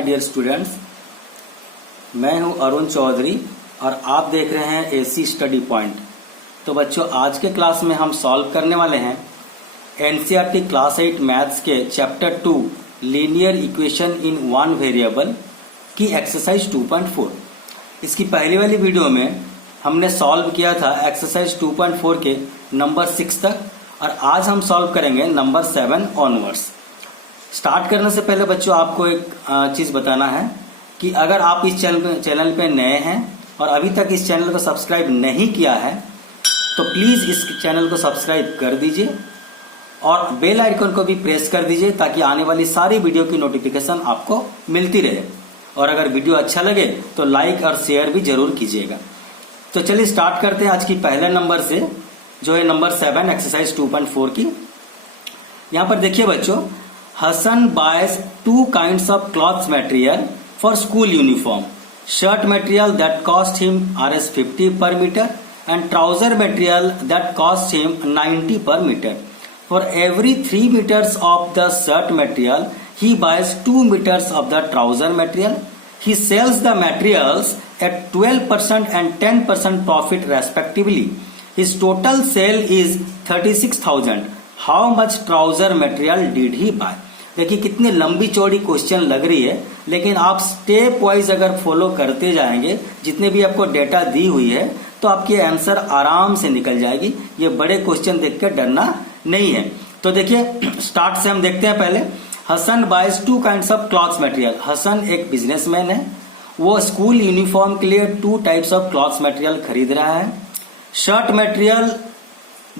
My dear students, मैं हूं अरुण चौधरी और आप देख रहे हैं एसी स्टडी पॉइंट। तो बच्चों, आज के क्लास में हम सॉल्व करने वाले हैं एनसीईआरटी क्लास 8 मैथ्स के chapter 2 linear equation in one variable की एक्सरसाइज 2.4। इसकी पहली वाली वीडियो में हमने सॉल्व किया था एक्सरसाइज 2.4 के नंबर 6 तक और आज हम सॉल्व करेंगे नंबर 7 ऑनवर्ड्स। स्टार्ट करने से पहले बच्चों आपको एक चीज बताना है कि अगर आप इस चैनल पे नए हैं और अभी तक इस चैनल को सब्सक्राइब नहीं किया है तो प्लीज इस चैनल को सब्सक्राइब कर दीजिए और बेल आइकन को भी प्रेस कर दीजिए ताकि आने वाली सारी वीडियो की नोटिफिकेशन आपको मिलती रहे। और अगर वीडियो अच्छा लगे तो लाइक और शेयर भी जरूर कीजिएगा। तो चलिए स्टार्ट करते हैं आज की पहले नंबर से, जो है नंबर 7 एक्सरसाइज 2.4 की। यहां पर देखिए बच्चों, हसन बायस 2 kinds of cloth material for school uniform. Shirt material that cost him Rs 50 per meter and trouser material that cost him 90 per meter. For every 3 meters of the shirt material, he buys 2 meters of the trouser material. He sells the materials at 12% and 10% profit respectively. His total sale is 36,000. How much trouser material did he buy? देखिए कितनी लंबी चौड़ी question लग रही है, लेकिन आप step wise अगर फॉलो करते जाएंगे, जितने भी आपको डेटा दी हुई है, तो आपकी आंसर आराम से निकल जाएगी। ये बड़े क्वेश्चन देखकर डरना नहीं है। तो देखिए स्टार्ट से हम देखते हैं। पहले Hasan buys 2 kinds of cloths material. Hasan एक बिजनेसमैन है, वो स्कूल यूनिफॉर्म के लिए 2 types ऑफ क्लॉथ्स मटेरियल खरीद रहा है। शर्ट मटेरियल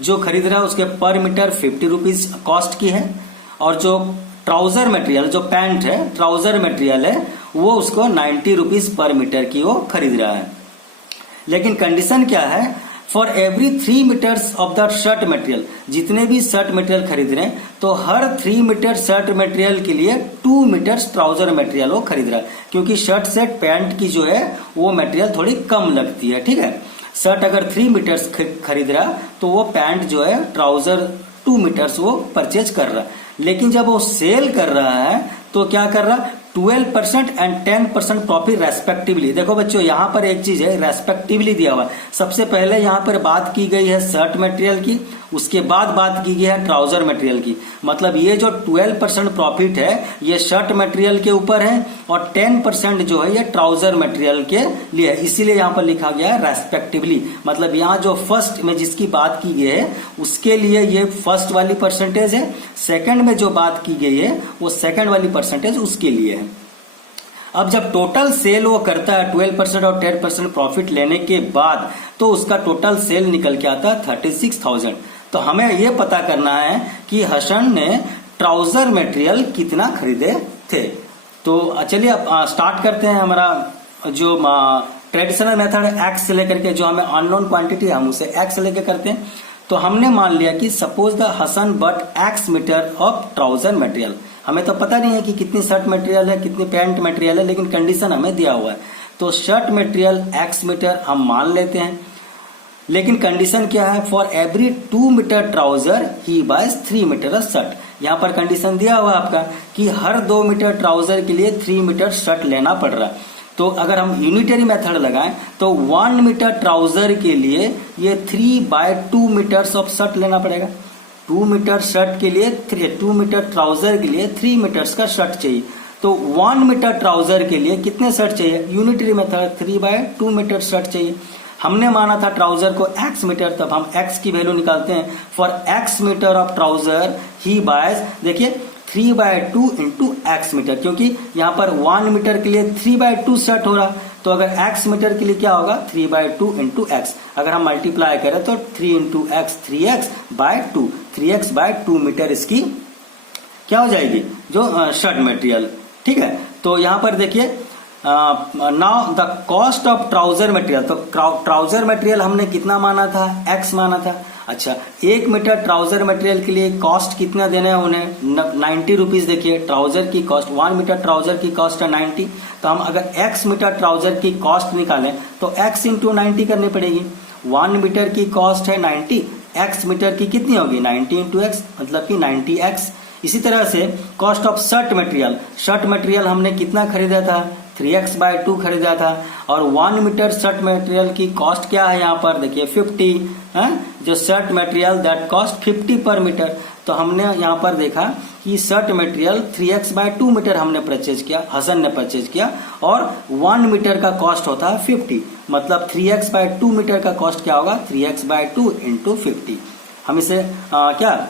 जो खरीद रहा है उसके पर मीटर 50 रुपीज कॉस्ट की है, और जो ट्राउजर मटेरियल जो पैंट है, ट्राउजर मटेरियल है, वो उसको 90 रुपीज पर मीटर की वो खरीद रहा है। लेकिन कंडीशन क्या है, for every 3 metres of the shirt material, जितने भी शर्ट मटेरियल खरीद रहे हैं तो हर 3 मीटर शर्ट मटेरियल के लिए 2 मीटर्स ट्राउजर मटेरियल वो खरीद रहा है, क्योंकि शर्ट सेट पैंट की जो है वो मटेरियल थोड़ी कम लगती है। ठीक है, शर्ट अगर 3 मीटर्स खरीद रहा तो वो पैंट जो है ट्राउजर 2 मीटर्स वो परचेज कर रहा है। लेकिन जब वो सेल कर रहा है तो क्या कर रहा है, 12% एंड 10% प्रॉफिट रेस्पेक्टिवली। देखो बच्चों, यहां पर एक चीज है, रेस्पेक्टिवली दिया हुआ है। सबसे पहले यहां पर बात की गई है शर्ट मटेरियल की, उसके बाद बात की गई है ट्राउजर मटेरियल की। मतलब ये जो 12% प्रॉफिट है ये शर्ट मटेरियल के ऊपर है और 10% जो है ये ट्राउजर मटेरियल के लिए, इसीलिए यहां पर लिखा गया है रेस्पेक्टिवली। मतलब यहां जो फर्स्ट में जिसकी बात की गई है उसके लिए ये फर्स्ट वाली परसेंटेज है, सेकंड में जो बात की गई है वो सेकंड वाली परसेंटेज उसके लिए है। अब जब टोटल सेल वो करता है 12% और 10% प्रॉफिट लेने के बाद, तो उसका टोटल सेल निकल के आता है 36,000। तो हमें ये पता करना है कि हसन ने ट्राउजर मटेरियल कितना खरीदे थे। तो चलिए अब स्टार्ट करते हैं। हमारा जो ट्रेडिशनल मेथड है एक्स से लेकर के, जो हमें अननोन क्वांटिटी हम उसे एक्स से लेकर करते हैं। तो हमने मान लिया कि suppose the Hasan bought x metre of trouser material. हमें तो पता नहीं है कि कितनी शर्ट मटेरियल है, कितनी पैंट मटेरियल है, लेकिन कंडीशन हमें दिया हुआ है। तो शर्ट मटेरियल एक्स मीटर हम मान लेते हैं, लेकिन कंडीशन क्या है, for every 2 metre trouser he buys 3 metre shirt. यहाँ पर कंडीशन दिया हुआ आपका कि हर 2 मीटर ट्राउजर के लिए 3 मीटर शर्ट लेना पड़ रहा है। तो अगर हम यूनिटरी मेथड लगाएं तो 1 मीटर ट्राउजर के लिए ये 3/2 मीटर्स ऑफ शर्ट लेना पड़ेगा। 2 मीटर शर्ट के लिए 2 मीटर ट्राउजर के लिए 3 मीटर्स का शर्ट चाहिए। तो 1 मीटर ट्राउजर के लिए कितने शर्ट चाहिए, यूनिटरी मेथड 3/2 मीटर शर्ट चाहिए। हमने माना था ट्राउजर को x मीटर, तब हम x की वैल्यू निकालते हैं। For x metre of trouser he buys, देखिए 3/2 इंटू x मीटर, क्योंकि यहाँ पर 1 मीटर के लिए 3/2 शर्ट हो रहा, तो अगर x मीटर के लिए क्या होगा 3/2 इंटू x। अगर हम मल्टीप्लाई करें तो 3 into x 3x/2, 3x/2 metre इसकी क्या हो जाएगी, जो शर्ट मटेरियल। ठीक है, तो यहाँ पर देखिए now the cost of trouser material. तो ट्राउजर मटेरियल हमने कितना माना था, x माना था। अच्छा, 1 मीटर ट्राउजर मटेरियल के लिए कॉस्ट कितना देना है उन्हें, 90 रुपीज। देखिए ट्राउजर की कॉस्ट, 1 मीटर ट्राउजर की कॉस्ट है 90। तो हम अगर x मीटर ट्राउजर की कॉस्ट निकालें तो x इंटू 90 करनी पड़ेगी। 1 मीटर की कॉस्ट है 90, x मीटर की कितनी होगी 90 इंटू x, मतलब कि 90x इसी तरह से कॉस्ट ऑफ शर्ट मटेरियल हमने कितना खरीदा था, 3x/2 खरीदा था। और 1 मीटर शर्ट मटेरियल की कॉस्ट क्या है यहाँ पर देखिए 50 है, जो शर्ट मटेरियल दैट कॉस्ट 50 पर मीटर। तो हमने यहाँ पर देखा कि शर्ट मटेरियल 3x/2 मीटर हमने परचेज किया, हसन ने परचेज किया, और 1 मीटर का कॉस्ट होता है 50, मतलब 3x/2 मीटर का कॉस्ट क्या होगा, 3x/2 इंटू 50। हम इसे क्या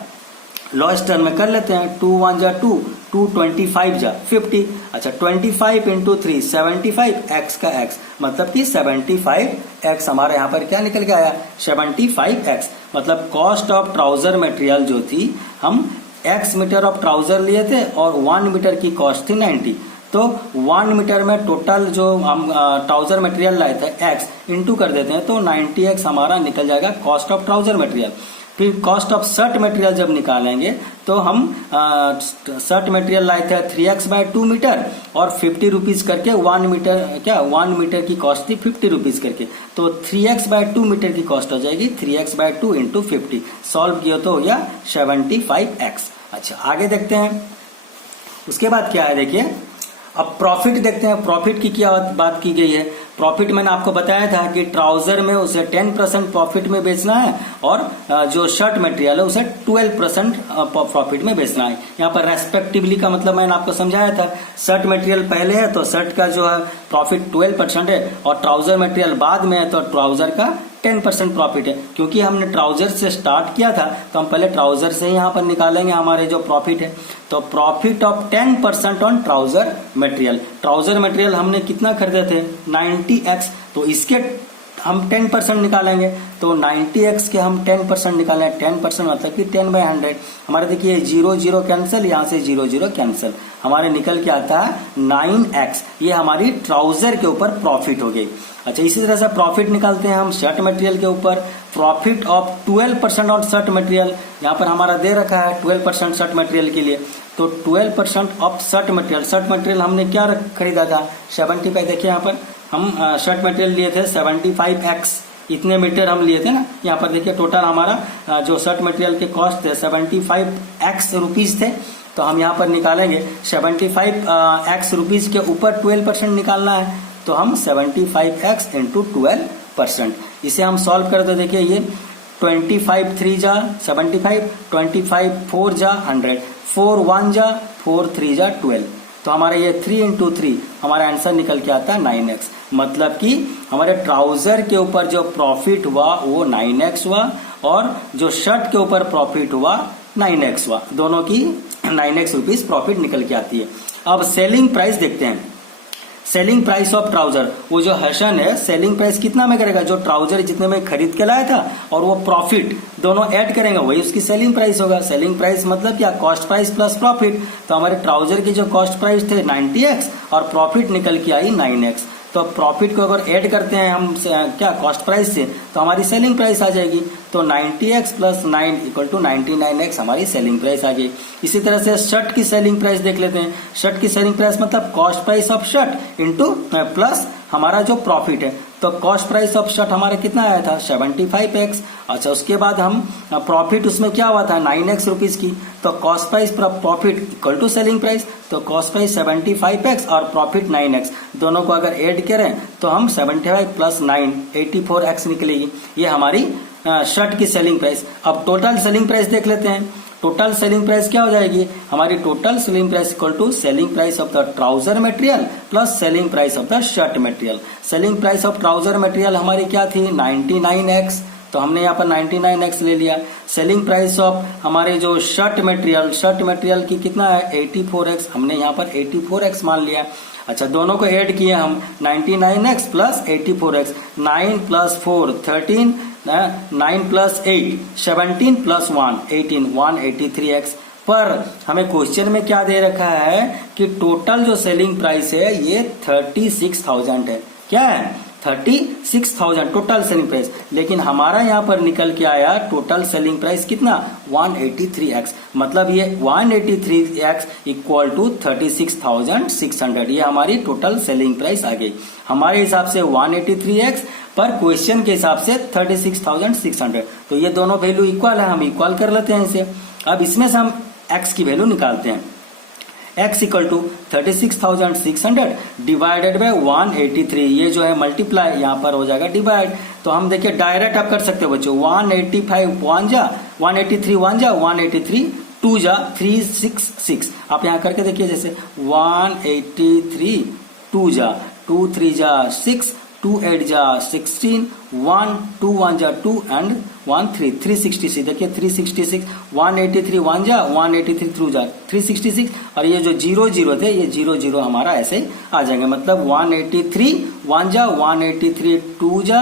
लॉस टर्म में कर लेते हैं, 2 1 जा 2, 2 25 जा 50। अच्छा 25 इंटू 3 75, x का x मतलब कि 75x हमारे यहाँ पर क्या निकल के आया, 75x। मतलब कॉस्ट ऑफ ट्राउजर मटेरियल जो थी, हम x मीटर ऑफ ट्राउजर लिए थे और 1 मीटर की कॉस्ट थी 90। तो 1 मीटर में टोटल जो हम ट्राउजर मटेरियल लाए थे x इंटू कर देते हैं तो 90x हमारा निकल जाएगा कॉस्ट ऑफ ट्राउजर मटेरियल। फिर कॉस्ट ऑफ शर्ट मटेरियल जब निकालेंगे तो हम शर्ट मटेरियल लाए थे 3x/2 मीटर और 50 रुपीज करके 1 मीटर की कॉस्ट थी 50 रुपीज करके, तो 3x/2 मीटर की कॉस्ट हो जाएगी 3x/2 इंटू 50। सॉल्व किया तो हो गया 75x। अच्छा आगे देखते हैं, उसके बाद क्या है देखिए, अब प्रॉफिट देखते हैं। प्रॉफिट की क्या बात की गई है, प्रॉफिट मैंने आपको बताया था कि ट्राउजर में उसे 10% प्रॉफिट में बेचना है और जो शर्ट मटेरियल है उसे 12% प्रॉफिट में बेचना है। यहाँ पर रेस्पेक्टिवली का मतलब मैंने आपको समझाया था, शर्ट मटेरियल पहले है तो शर्ट का जो है प्रॉफिट 12% है और ट्राउजर मटेरियल बाद में है तो ट्राउजर का 10% प्रॉफिट है। क्योंकि हमने ट्राउजर से स्टार्ट किया था तो हम पहले ट्राउजर से ही यहाँ पर निकालेंगे हमारे जो प्रॉफिट है। तो profit of 10% on trouser material हमने कितना खरीदे थे 90x, तो इसके हम 10% निकालेंगे तो 90x के हम 10% निकालें, 10% मतलब कि 10/100। हमारे देखिए 0 0 कैंसिल, यहाँ से 0 0 कैंसिल, हमारे निकल के आता है 9x। ये हमारी ट्राउजर के ऊपर प्रॉफिट हो गई। अच्छा इसी तरह से प्रॉफिट निकालते हैं हम शर्ट मटेरियल के ऊपर, profit of 12% on shirt material. यहाँ पर हमारा दे रखा है 12% शर्ट मटेरियल के लिए, तो 12% ऑफ शर्ट मटेरियल हमने क्या खरीदा था 75। देखिए यहाँ पर हम शर्ट मटेरियल लिए थे 75x, इतने मीटर हम लिए थे ना। यहाँ पर देखिए टोटल हमारा जो शर्ट मटेरियल के कॉस्ट थे 75x रुपीज थे, तो हम यहाँ पर निकालेंगे 75x रुपीज के ऊपर 12% निकालना है, तो हम 75x इंटू 12%। इसे हम सॉल्व करते देखिए, ये 25 3 जा 75, 25 4 जा 100, 4 1 जा 4 3 जा 12, तो हमारा ये 3 इंटू 3 हमारा आंसर निकल के आता है 9x। मतलब कि हमारे ट्राउजर के ऊपर जो प्रॉफिट हुआ वो 9x हुआ और जो शर्ट के ऊपर प्रॉफिट हुआ 9x हुआ, दोनों की 9x रुपीज प्रॉफिट निकल के आती है। अब सेलिंग प्राइस देखते हैं, सेलिंग प्राइस ऑफ ट्राउजर, वो जो हसन है सेलिंग प्राइस कितना में करेगा, जो ट्राउजर जितने में खरीद के लाया था और वो प्रॉफिट दोनों ऐड करेंगे वही उसकी सेलिंग प्राइस होगा। सेलिंग प्राइस मतलब क्या, कॉस्ट प्राइस प्लस प्रॉफिट। तो हमारे ट्राउजर की जो कॉस्ट प्राइस थे 90x और प्रॉफिट निकल के आई 9x, तो प्रॉफिट को अगर ऐड करते हैं हम क्या कॉस्ट प्राइस से तो हमारी सेलिंग प्राइस आ जाएगी। तो 90x plus 9 equal to 99x हमारी सेलिंग प्राइस आ गई। इसी तरह से शर्ट की सेलिंग प्राइस देख लेते हैं। शर्ट की सेलिंग प्राइस मतलब cost price of shirt into plus हमारा जो प्रॉफिट है, तो कॉस्ट प्राइस ऑफ शर्ट हमारा कितना आया था 75x। अच्छा उसके बाद हम प्रॉफिट उसमें क्या हुआ था 9x रुपीज की, तो cost price profit equal to selling price, तो कॉस्ट प्राइस 75x और प्रॉफिट 9x, दोनों को अगर ऐड करें तो हम 75 प्लस 9 84x निकलेगी। ये हमारी शर्ट की सेलिंग प्राइस। अब टोटल सेलिंग प्राइस देख लेते हैं। टोटल सेलिंग प्राइस क्या हो जाएगी हमारी, total selling price equal to selling price of the trouser material plus selling price of the shirt material. Selling price of trouser material हमारी क्या थी 99x, तो हमने यहाँ पर 99x ले लिया। सेलिंग प्राइस ऑफ हमारे जो शर्ट मटेरियल की कितना है 84x, हमने यहाँ पर 84x मान लिया। अच्छा दोनों को ऐड किए हम 99x plus 84x, 9 plus 4 13, 9 plus 8 17 plus 1 18, 183x। पर हमें क्वेश्चन में क्या दे रखा है कि टोटल जो सेलिंग प्राइस है ये 36,000 है। क्या है 36,000 टोटल सेलिंग प्राइस, लेकिन हमारा यहाँ पर निकल के आया टोटल सेलिंग प्राइस कितना 183x, मतलब ये 183x इक्वल टू 36,600, ये हमारी टोटल सेलिंग प्राइस आ गई। हमारे हिसाब से 183x पर क्वेश्चन के हिसाब से 36,600, तो ये दोनों वैल्यू इक्वल है, हम इक्वल कर लेते हैं इसे। अब इसमें से हम x की वैल्यू निकालते हैं। x equal to 36,600 divided by 183, ये जो है मल्टीप्लाई यहाँ पर हो जाएगा डिवाइड। तो हम देखिए डायरेक्ट आप कर सकते हो बच्चों, 185 1 जा 183 1 जा 183 2 जा 366। आप यहाँ करके देखिए, जैसे 183 2 जा 2 3 जा 6 2 8 जा 16 1 2 1 जा 2 एंड 1 3 366। देखिए 366 183 1 जा 183 3 जा 366, और ये जो 0 0 थे ये 0 0 हमारा ऐसे ही आ जाएंगे। मतलब 183 1 जा 183 2 जा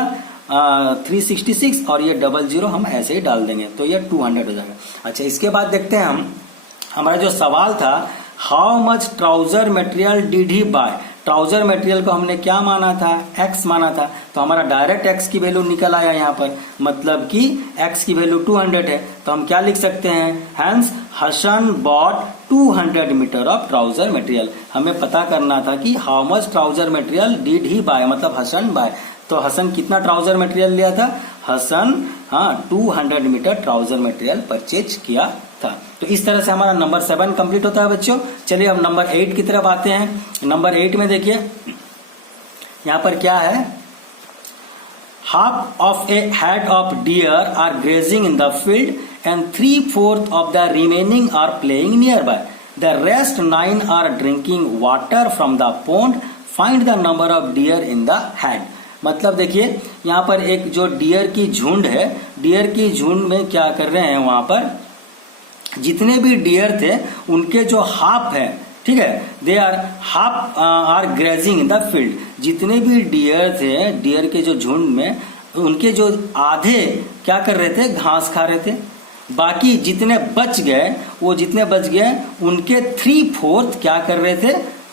366, और ये 00 हम ऐसे ही डाल देंगे तो ये 200 हो जाएगा। अच्छा, इसके बाद देखते हैं हम, हमारा जो सवाल था, how much trouser material did he buy. Trouser material को हमने क्या माना था, x माना था, तो हमारा डायरेक्ट x की वैल्यू निकल आया यहाँ पर, मतलब कि x की वैल्यू 200 है। तो हम क्या लिख सकते हैं, hence Hasan bought 200 metre of trouser material. हमें पता करना था कि how much trouser material did he buy, मतलब हसन बाय। तो हसन कितना ट्राउजर मटेरियल लिया था, Hasan 200 metre trouser material purchase किया था। तो इस तरह से हमारा नंबर 7 कंप्लीट होता है बच्चों। चलिए अब नंबर 8 की तरफ आते हैं। नंबर 8 में देखिए यहां पर क्या है, half of a herd of deer are grazing in the field and 3/4 of the remaining are playing nearby, the rest 9 are drinking water from the pond, find the number of deer in the herd. मतलब देखिए यहाँ पर एक जो dear की झुंड है, dear की झुंड में क्या कर रहे हैं, वहां पर जितने भी डियर थे उनके जो हाफ है, ठीक है, they are half are grazing in the field. जितने भी डियर थे, डियर के जो झुंड में, उनके जो आधे क्या कर रहे थे, घास खा रहे थे। बाकी जितने बच गए, वो जितने बच गए उनके 3/4 क्या कर रहे थे,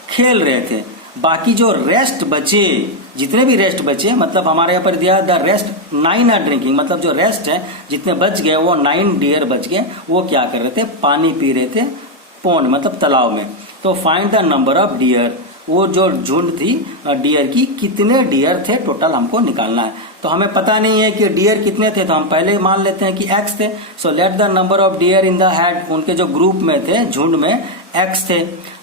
खेल रहे थे। बाकी जो रेस्ट बचे, जितने भी रेस्ट बचे, मतलब हमारे यहाँ पर दिया द रेस्ट 9 आर ड्रिंकिंग, मतलब जो रेस्ट है जितने बच गए वो 9 डियर बच गए, वो क्या कर रहे थे, पानी पी रहे थे पोंड मतलब तालाब में। तो find the number of dear, वो जो झुंड थी डियर की, कितने डियर थे टोटल हमको निकालना है। तो हमें पता नहीं है कि डियर कितने थे, तो हम पहले मान लेते हैं कि x थे। So let the number of deer in the head, उनके जो ग्रुप में थे, झुंड में x थे।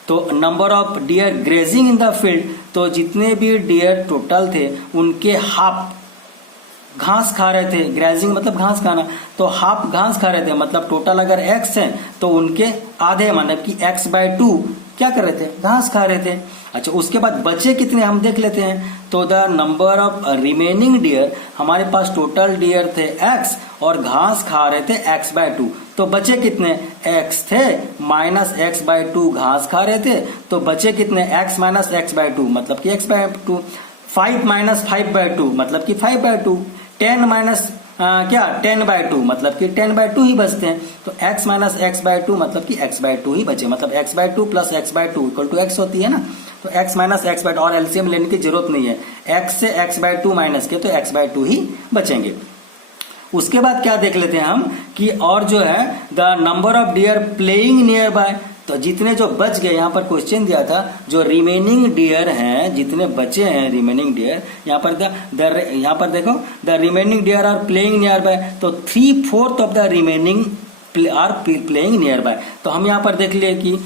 तो number of dear grazing in the field, तो जितने भी डियर टोटल थे उनके हाफ घास खा रहे थे, ग्रेजिंग मतलब घास खाना, तो हाफ घास खा रहे थे, मतलब टोटल अगर x है तो उनके आधे, मतलब कि x/2 क्या कर रहे थे, घास खा रहे थे। अच्छा, उसके बाद बचे कितने हम देख लेते हैं। तो the number of remaining deer, हमारे पास टोटल डियर थे x और घास खा रहे थे x/2, तो बचे कितने, x थे माइनस x/2 घास खा रहे थे, तो बचे कितने, x माइनस x/2 मतलब कि x/2, 5 माइनस 5/2 मतलब कि 5/2, 10 माइनस क्या 10/2 मतलब कि 10/2 ही बचते हैं। तो x माइनस x/2 मतलब कि x/2 ही बचे, मतलब x/2 plus x/2 equal to x होती है ना। तो x माइनस x/2, और एलसीएम लेने की जरूरत नहीं है, x से x/2 माइनस के तो x/2 ही बचेंगे। उसके बाद क्या देख लेते हैं हम कि और जो है the number of deer playing nearby, तो जितने जो बच गए, यहाँ पर क्वेश्चन दिया था जो रिमेनिंग डियर हैं, जितने बचे हैं रिमेनिंग डियर, यहाँ पर देखो the remaining deer are playing nearby, तो 3/4 of the remaining are playing nearby. तो हम यहाँ पर देख लिए कि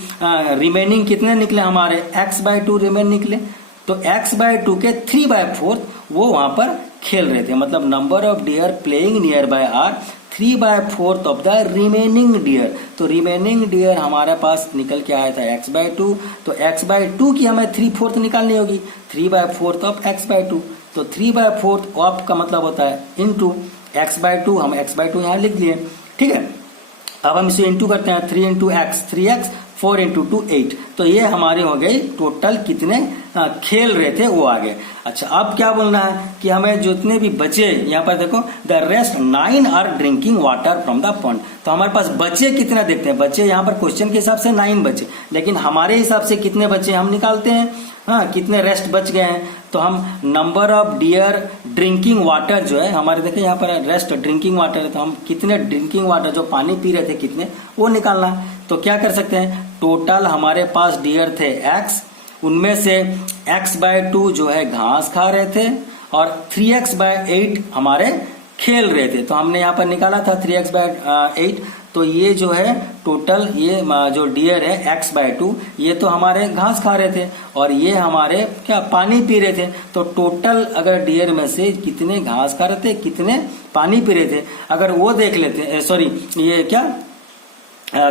रिमेनिंग कितने निकले हमारे, x/2 रिमेन निकले, तो x/2 के 3/4 वो वहां पर खेल रहे थे, मतलब number of deer playing nearby are 3/4 of the remaining deer. तो रिमेनिंग डियर हमारे पास निकल के आया था x/2, तो x/2 की हमें 3/4 निकालनी होगी, 3/4 ऑफ x/2, तो 3/4 ऑफ का मतलब होता है इंटू x/2, हम x/2 यहाँ लिख लिए, ठीक है। अब हम इसे इंटू करते हैं, 3 इंटू एक्स 3x, 4 इंटू 2 8, तो ये हमारे हो गई टोटल कितने खेल रहे थे वो आ गए। अच्छा, अब क्या बोलना है कि हमें जितने भी बचे, यहाँ पर देखो the rest 9 are drinking water from the pond, तो हमारे पास बचे कितने देखते हैं, बचे यहाँ पर क्वेश्चन के हिसाब से 9 बचे, लेकिन हमारे हिसाब से कितने बचे हम निकालते हैं, हाँ कितने रेस्ट बच गए हैं। तो हम number of dear drinking water जो है हमारे, देखिए यहाँ पर रेस्ट ड्रिंकिंग वाटर है, तो हम कितने ड्रिंकिंग वाटर जो पानी पी रहे थे कितने वो निकालना। तो क्या कर सकते हैं, टोटल हमारे पास डियर थे x, उनमें से x/2 जो है घास खा रहे थे और 3x/8 हमारे खेल रहे थे, तो हमने यहाँ पर निकाला था 3x/8, तो ये जो है टोटल ये जो डियर है x/2 ये तो हमारे घास खा रहे थे और ये हमारे क्या पानी पी रहे थे। तो टोटल अगर डियर में से कितने घास खा रहे थे कितने पानी पी रहे थे अगर वो देख लेते, सॉरी ये क्या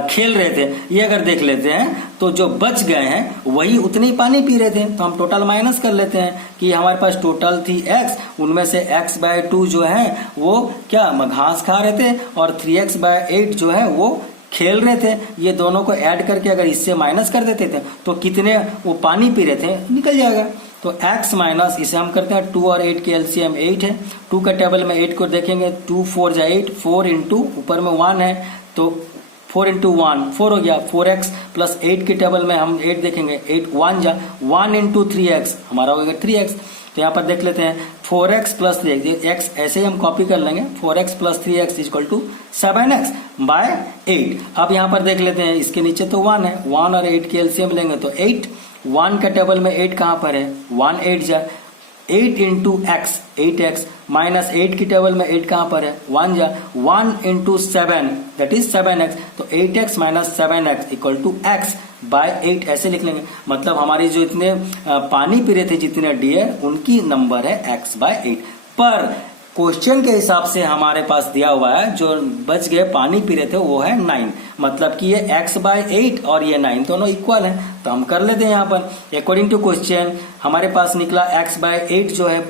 खेल रहे थे, ये अगर देख लेते हैं तो जो बच गए हैं वही उतने ही पानी पी रहे थे। तो हम टोटल माइनस कर लेते हैं कि हमारे पास टोटल थी x, उनमें से x/2 जो है वो क्या घास खा रहे थे और 3x/8 जो है वो खेल रहे थे। ये दोनों को ऐड करके अगर इससे माइनस कर देते थे तो कितने वो पानी पी रहे थे निकल जाएगा। तो x माइनस इसे हम करते हैं 2 और 8 के एलसीएम 8 है। 2 का टेबल में 8 को देखेंगे 2 4 जा 8, 4 इंटू ऊपर में 1 है तो 4 इंटू 1 4 हो गया। 4x प्लस 8 के टेबल में हम 8 देखेंगे 8 1 जा 1 इंटू 3x हमारा हो गया 3x। तो यहाँ पर देख लेते हैं 4x प्लस 3x ऐसे ही हम कॉपी कर लेंगे 4x plus 3x equal to 7x bye 8। अब यहाँ पर देख लेते हैं इसके नीचे तो 1 है, 1 और 8 के एलसीएम लेंगे तो 8। 1 का टेबल में 8 कहाँ पर है 1 8 जा 8 इंटू x 8x माइनस 8 की टेबल में 8 कहां पर है 1 जा 1 इंटू 7 दैट इज 7x। तो 8x minus 7x equal to x by 8 ऐसे लिख लेंगे। मतलब हमारी जो इतने पानी पी रहे थे जितने डियर उनकी नंबर है x बाय 8। पर क्वेश्चन के हिसाब से हमारे पास दिया हुआ है जो बच गए पानी पी रहे थे वो है 9। मतलब कि ये x/8 और ये 9 दोनों इक्वल है। तो हम कर लेते हैं यहाँ पर अकॉर्डिंग टू क्वेश्चन हमारे पास निकला x/8 जो है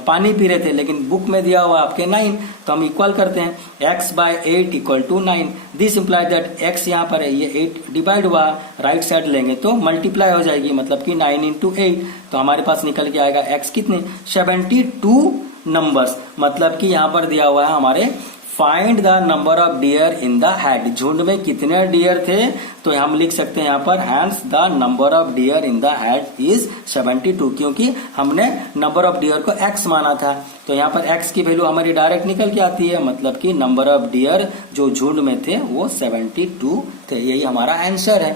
पानी पी रहे थे लेकिन बुक में दिया हुआ आपके 9। तो हम इक्वल करते हैं x/8 equal to 9। This implies that x यहाँ पर है ये 8 डिवाइड हुआ राइट साइड लेंगे तो मल्टीप्लाई हो जाएगी मतलब कि 9 इंटू 8। तो हमारे पास निकल के आएगा x कितने 72 नंबर्स। मतलब कि यहाँ पर दिया हुआ है हमारे find the number of deer in the had. झुंड में कितने डियर थे तो हम लिख सकते हैं यहाँ पर hence the number of deer in the herd is 72 क्योंकि हमने नंबर ऑफ डियर को x माना था। तो यहाँ पर x की वैल्यू हमारी डायरेक्ट निकल के आती है। मतलब कि नंबर ऑफ डियर जो झुंड में थे वो 72 थे। यही हमारा आंसर है।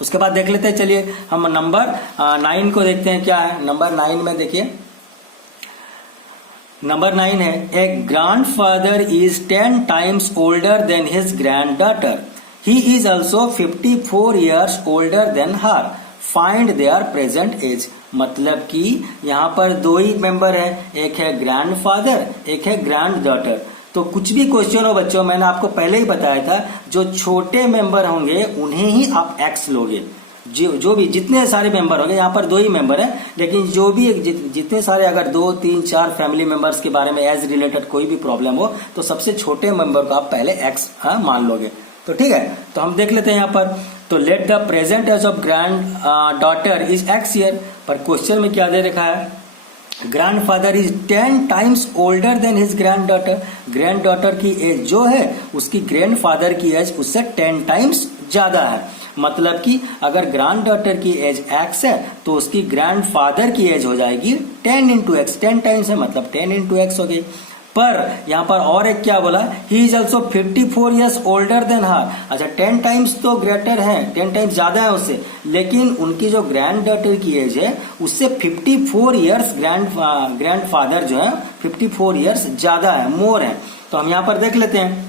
उसके बाद देख लेते हैं, चलिए हम नंबर 9 को देखते हैं क्या है। नंबर 9 में देखिए नंबर 9 है a grandfather is 10 times older than his granddaughter. He is also 54 years older than her. Find their present age. मतलब कि यहाँ पर दो ही मेंबर है, एक है ग्रैंडफादर एक है ग्रैंड डॉटर। तो कुछ भी क्वेश्चन हो बच्चों मैंने आपको पहले ही बताया था जो छोटे मेंबर होंगे उन्हें ही आप एक्स लोगे। जो भी जितने सारे मेंबर होंगे यहाँ पर दो ही मेंबर है लेकिन जो भी जितने सारे अगर 2 3 4 फैमिली मेंबर्स के बारे में एज रिलेटेड कोई भी प्रॉब्लम हो तो सबसे छोटे मेंबर को आप पहले एक्स मान लोगे। तो ठीक है तो हम देख लेते हैं यहाँ पर। तो let the present age of granddaughter is x year. पर क्वेश्चन में क्या दे रखा है grandfather is 10 times older than his granddaughter. Granddaughter की एज जो है उसकी ग्रैंडफादर की एज उससे 10 टाइम्स ज्यादा है। मतलब कि अगर ग्रैंड डॉटर की एज x है तो उसकी ग्रैंडफादर की एज हो जाएगी 10 इंटू एक्स। 10 टाइम्स है मतलब 10 इंटू एक्स हो गई। पर यहाँ पर और एक क्या बोला he is also 54 years older than her. अच्छा 10 टाइम्स तो ग्रेटर है 10 टाइम्स ज्यादा है उससे लेकिन उनकी जो ग्रैंड डॉटर की एज है उससे 54 ईयर्स ग्रैंड फादर जो है 54 ईयर्स ज्यादा है मोर है। तो हम यहाँ पर देख लेते हैं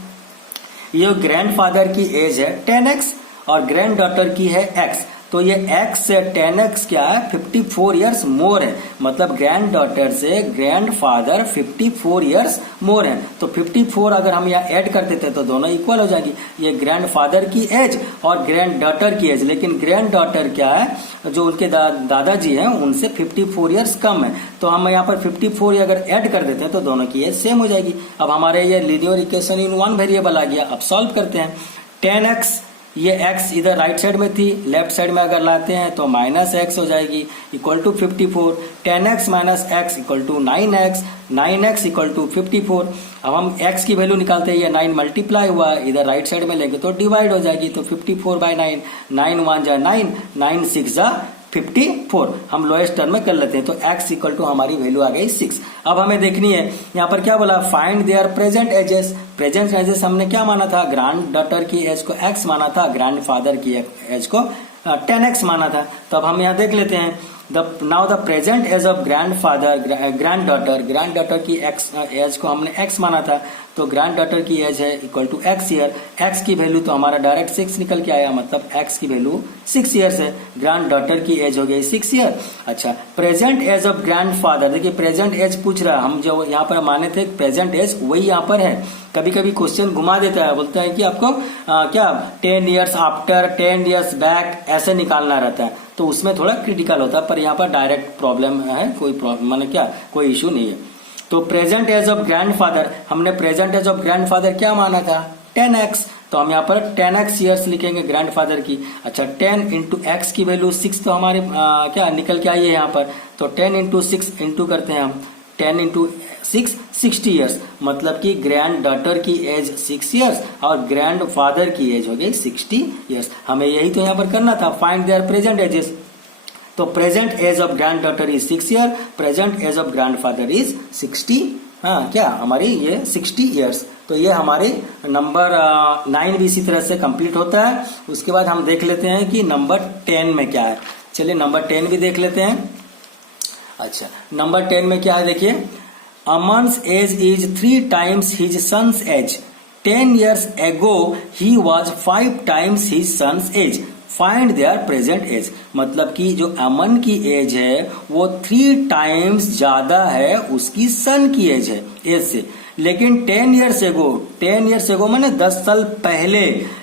ये ग्रैंड फादर की एज है 10x और ग्रैंड डॉटर की है x। तो ये x से 10x क्या है 54 ईयर्स मोर है। मतलब ग्रैंड डॉटर से ग्रैंड फादर 54 ईयर्स मोर है। तो 54 अगर हम यहाँ ऐड कर देते तो दोनों इक्वल हो जाएगी। ये ग्रैंड फादर की एज और ग्रैंड डॉटर की एज। लेकिन ग्रैंड डॉटर क्या है जो उनके दादाजी हैं उनसे 54 ईयर्स कम है। तो हम यहाँ पर 54 अगर ऐड कर देते हैं तो दोनों की एज सेम हो जाएगी। अब हमारे ये linear equation in one variable आ गया। अब सॉल्व करते हैं। 10x ये x इधर राइट साइड में थी लेफ्ट साइड में अगर लाते हैं तो माइनस x हो जाएगी equal to 54। 10x minus x equal to 9x 9x equal to 54। अब हम x की वैल्यू निकालते हैं ये 9 मल्टीप्लाई हुआ इधर राइट साइड में लेंगे तो डिवाइड हो जाएगी। तो 54 बाय 9 9 1 जा 9 9 6 जा 54। हम लोएस्ट टर्म में कर लेते हैं तो x इक्वल टू हमारी वैल्यू आ गई 6। अब हमें देखनी है यहाँ पर क्या बोला find their present ages. Present ages हमने क्या माना था ग्रैंड डॉटर की एज को x माना था ग्रैंड फादर की एज को 10x माना था। तो अब हम यहाँ देख लेते हैं now the present age of granddaughter की एज को हमने x माना था, तो ग्रैंड डॉटर की एज है equal to x year. x की वैल्यू तो हमारा डायरेक्ट 6 निकल के आया, मतलब x की वैल्यू 6 ईयर्स है। ग्रैंड डॉटर की एज हो गई 6 ईयर। अच्छा, प्रेजेंट एज ऑफ ग्रैंडफादर, देखिए प्रेजेंट एज पूछ रहा है, हम जो यहाँ पर माने थे प्रेजेंट एज वही यहाँ पर है। कभी कभी क्वेश्चन घुमा देता है, बोलता है कि आपको क्या 10 ईयर्स आफ्टर, 10 ईयर्स बैक ऐसे निकालना रहता है, तो उसमें थोड़ा क्रिटिकल होता है, पर यहाँ पर डायरेक्ट प्रॉब्लम है, कोई प्रॉब्लम माने क्या कोई इशू नहीं है। तो प्रेजेंट एज ऑफ ग्रैंडफादर, हमने प्रेजेंट एज ऑफ ग्रैंडफादर क्या माना था 10x, तो हम यहाँ पर 10x ईयर्स लिखेंगे ग्रैंडफादर की। अच्छा, 10 इंटू एक्स की वैल्यू 6 तो हमारे क्या निकल के आई है यहाँ पर, तो 10 इंटू 6 इंटू करते हैं हम, 10 इंटू 6 60 ईयर्स, मतलब कि ग्रैंड डॉटर की एज 6 ईयर्स और ग्रैंड फादर की एज हो गई 60 ईयर्स। हमें यही तो यहाँ पर करना था, फाइंड देयर प्रेजेंट एजेस। तो present age of granddaughter is 6 year, present age of grandfather is 60, क्या हमारी ये 60 ईयर्स। तो ये हमारे नंबर 9 भी इसी तरह से कंप्लीट होता है। उसके बाद हम देख लेते हैं कि नंबर 10 में क्या है। चलिए नंबर 10 भी देख लेते हैं। अच्छा, नंबर 10 में क्या है देखिए, Aman's age is 3 times his son's age, 10 years ago he was 5 times his son's age, find their present age. मतलब कि जो अमन की एज है वो 3 टाइम्स ज्यादा है उसकी सन की एज है एज से, लेकिन 10 years ago मैंने 10 साल पहले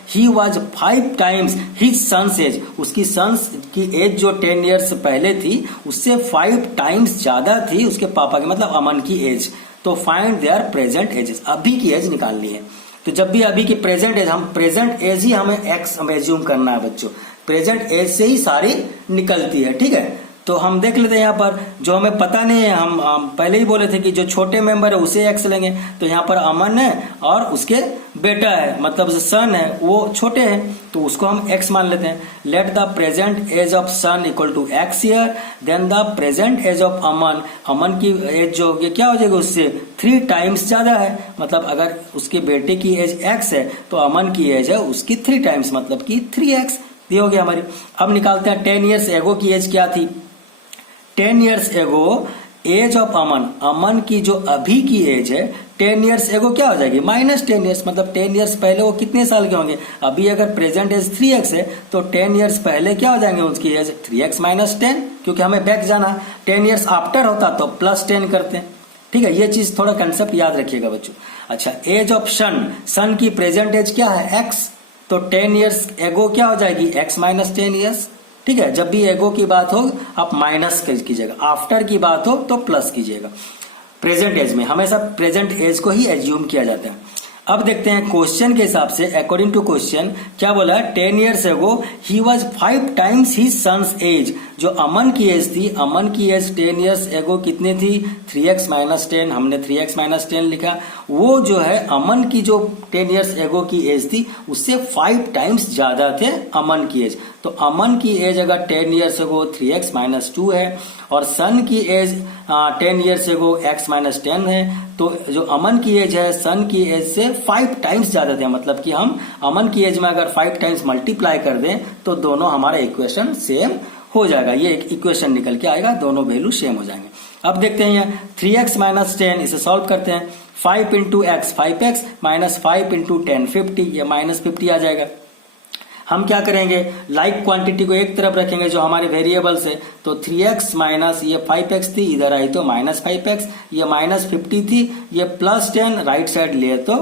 ही was 5 times his son's age, उसकी सन्स की एज जो 10 years पहले थी उससे 5 टाइम्स ज्यादा थी उसके पापा की, मतलब अमन की एज। तो फाइंड देयर प्रेजेंट एजेस, अभी की एज निकालनी है। तो जब भी अभी की प्रेजेंट एज, हम प्रेजेंट एज ही हमें एक्स हमें एज्यूम करना है बच्चों, प्रेजेंट एज से ही सारी निकलती है, ठीक है। तो हम देख लेते हैं यहाँ पर जो हमें पता नहीं है, हम पहले ही बोले थे कि जो छोटे मेंबर है उसे एक्स लेंगे। तो यहाँ पर अमन है और उसके बेटा है, मतलब जो सन है वो छोटे हैं, तो उसको हम एक्स मान लेते हैं। Let the present age of son equal to X year, then the present age of Aman, Aman की एज जो होगी क्या हो जाएगी उससे 3 टाइम्स ज्यादा है, मतलब अगर उसके बेटे की एज एक्स है तो अमन की एज है उसकी 3 टाइम्स, मतलब कि 3x। ये हो गया हमारी। अब निकालते हैं 10 years एगो की एज क्या थी। 10 years एगो एज ऑफ अमन, अमन की जो अभी की एज है 10 years एगो क्या हो जाएगी -10 years, मतलब 10 years पहले वो कितने साल के होंगे। अभी अगर प्रेजेंट एज 3x है तो 10 years पहले क्या हो जाएंगे उसकी एज 3x - 10, क्योंकि हमें बैक जाना है। 10 years आफ्टर होता तो +10 करते हैं, ठीक है। ये चीज थोड़ा कंसेप्ट याद रखिएगा बच्चों। अच्छा, एज ऑफ सन की प्रेजेंट एज क्या है x, तो 10 years एगो क्या हो जाएगी x - 10 years, ठीक है। जब भी एगो की बात हो आप माइनस कीजिएगा, आफ्टर की बात हो तो प्लस कीजिएगा। प्रेजेंट एज में हमेशा प्रेजेंट एज को ही एज्यूम किया जाता है। अब देखते हैं क्वेश्चन के हिसाब से, अकॉर्डिंग टू क्वेश्चन क्या बोला, 10 years एगो ही was 5 times his son's age. जो अमन की एज थी, अमन की एज 10 years एगो कितनी थी 3x - 10, हमने 3x - 10 लिखा। वो जो है अमन की जो 10 years एगो की एज थी उससे 5 टाइम्स ज्यादा थे अमन की एज। तो अमन की एज अगर 10 years एगो 3x - 2 है और सन की एज 10 years एगो x - 10 है, तो जो अमन की एज है सन की एज से 5 टाइम्स ज्यादा थे, मतलब कि हम अमन की एज में अगर 5 टाइम्स मल्टीप्लाई कर दें तो दोनों हमारा इक्वेशन सेम हो जाएगा। ये एक इक्वेशन निकल के आएगा, दोनों वैल्यू सेम हो जाएंगे। अब देखते हैं यहाँ 3x - 10, इसे सॉल्व करते हैं। 5 इंटू एक्स 5x - 5 इंटू 10 50, ये -50 आ जाएगा। हम क्या करेंगे, लाइक क्वांटिटी को एक तरफ रखेंगे जो हमारे वेरिएबल्स है, तो 3x माइनस ये 5x थी, इधर आई तो -5x, ये -50 थी, ये +10 राइट साइड लिए तो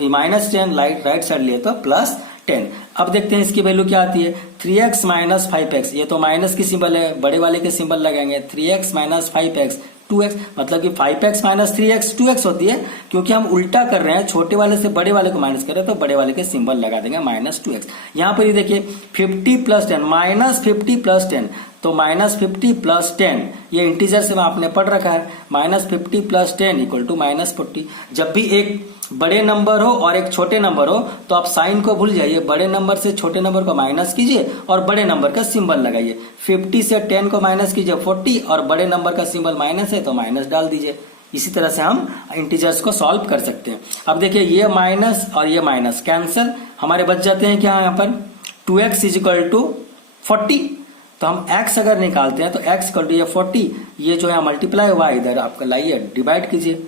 -10 राइट साइड लिए तो +10। अब देखते हैं इसकी वैल्यू क्या आती है। 3x - 5x, ये तो माइनस की सिंबल है, बड़े वाले के सिंबल लगाएंगे। 3x - 5x 2x, मतलब कि 5x - 3x 2x होती है, क्योंकि हम उल्टा कर रहे हैं, छोटे वाले से बड़े वाले को माइनस कर रहे हैं तो बड़े वाले के सिंबल लगा देंगे -2x। यहाँ पर ये देखिए 50 + 10 -50 + 10, तो -50 + 10 ये इंटीजर से आपने पढ़ रखा है, -50 + 10 = -40। जब भी एक बड़े नंबर हो और एक छोटे नंबर हो तो आप साइन को भूल जाइए, बड़े नंबर से छोटे नंबर को माइनस कीजिए और बड़े नंबर का सिंबल लगाइए। 50 से 10 को माइनस कीजिए 40 और बड़े नंबर का सिंबल माइनस है तो माइनस डाल दीजिए। इसी तरह से हम इंटीजर्स को सॉल्व कर सकते हैं। अब देखिए ये माइनस और ये माइनस कैंसिल, हमारे बच जाते हैं क्या यहाँ पर 2x = 40, तो हम x अगर निकालते हैं तो x इक्वल टू ये 40, ये जो है मल्टीप्लाई हुआ इधर आपका लाइए डिवाइड कीजिए,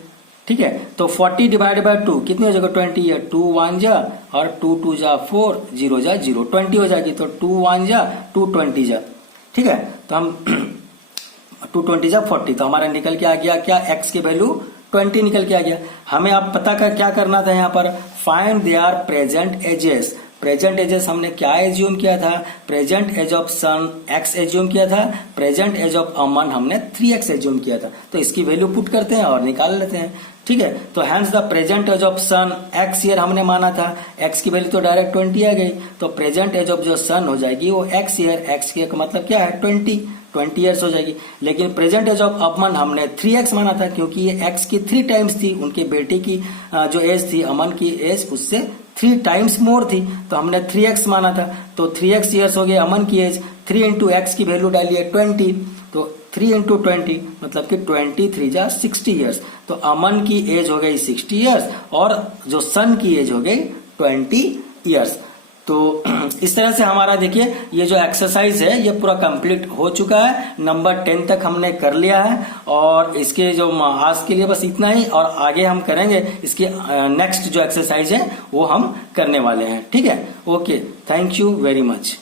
ठीक है। तो 40 डिवाइड बाय 2 कितनी हो जाएगा 20 है, 2 1 जा और 2 2 जा 4, 0 जा 0, 20 हो जाएगी। तो 2 1 जा 2 20 जा, ठीक है। तो हम 2 20 जा 40, तो हमारा निकल के आ गया क्या, x की वैल्यू 20 निकल के आ गया। हमें आप पता कर क्या करना था यहाँ पर, find their present ages. Present ages हमने क्या एज्यूम किया था, present age of son x assume किया था, प्रेजेंट एज ऑफ अमन हमने 3x एज्यूम किया था। तो इसकी वैल्यू पुट करते हैं और निकाल लेते हैं, ठीक है। तो hence the present age of son x year हमने माना था, x की वैल्यू तो डायरेक्ट 20 आ गई, तो प्रेजेंट एज ऑफ जो सन हो जाएगी वो x ईयर, x ईयर का मतलब क्या है 20 ईयर्स हो जाएगी। लेकिन प्रेजेंट एज ऑफ अमन हमने 3x माना था, क्योंकि ये x की 3 टाइम्स थी, उनके बेटे की जो एज थी, अमन की एज उससे 3 टाइम्स मोर थी, तो हमने 3x माना था। तो 3x ईयर्स हो गए अमन की एज, 3 इंटू एक्स की वैल्यू डालिए 20, तो 3 इंटू 20 मतलब कि 23 जा 60 ईयर्स। तो अमन की एज हो गई 60 ईयर्स और जो सन की एज हो गई 20 ईयर्स। तो इस तरह से हमारा देखिए ये जो एक्सरसाइज है ये पूरा कंप्लीट हो चुका है, नंबर 10 तक हमने कर लिया है। और इसके जो आज के लिए बस इतना ही, और आगे हम करेंगे इसके नेक्स्ट जो एक्सरसाइज है वो हम करने वाले हैं, ठीक है। Okay, thank you very much.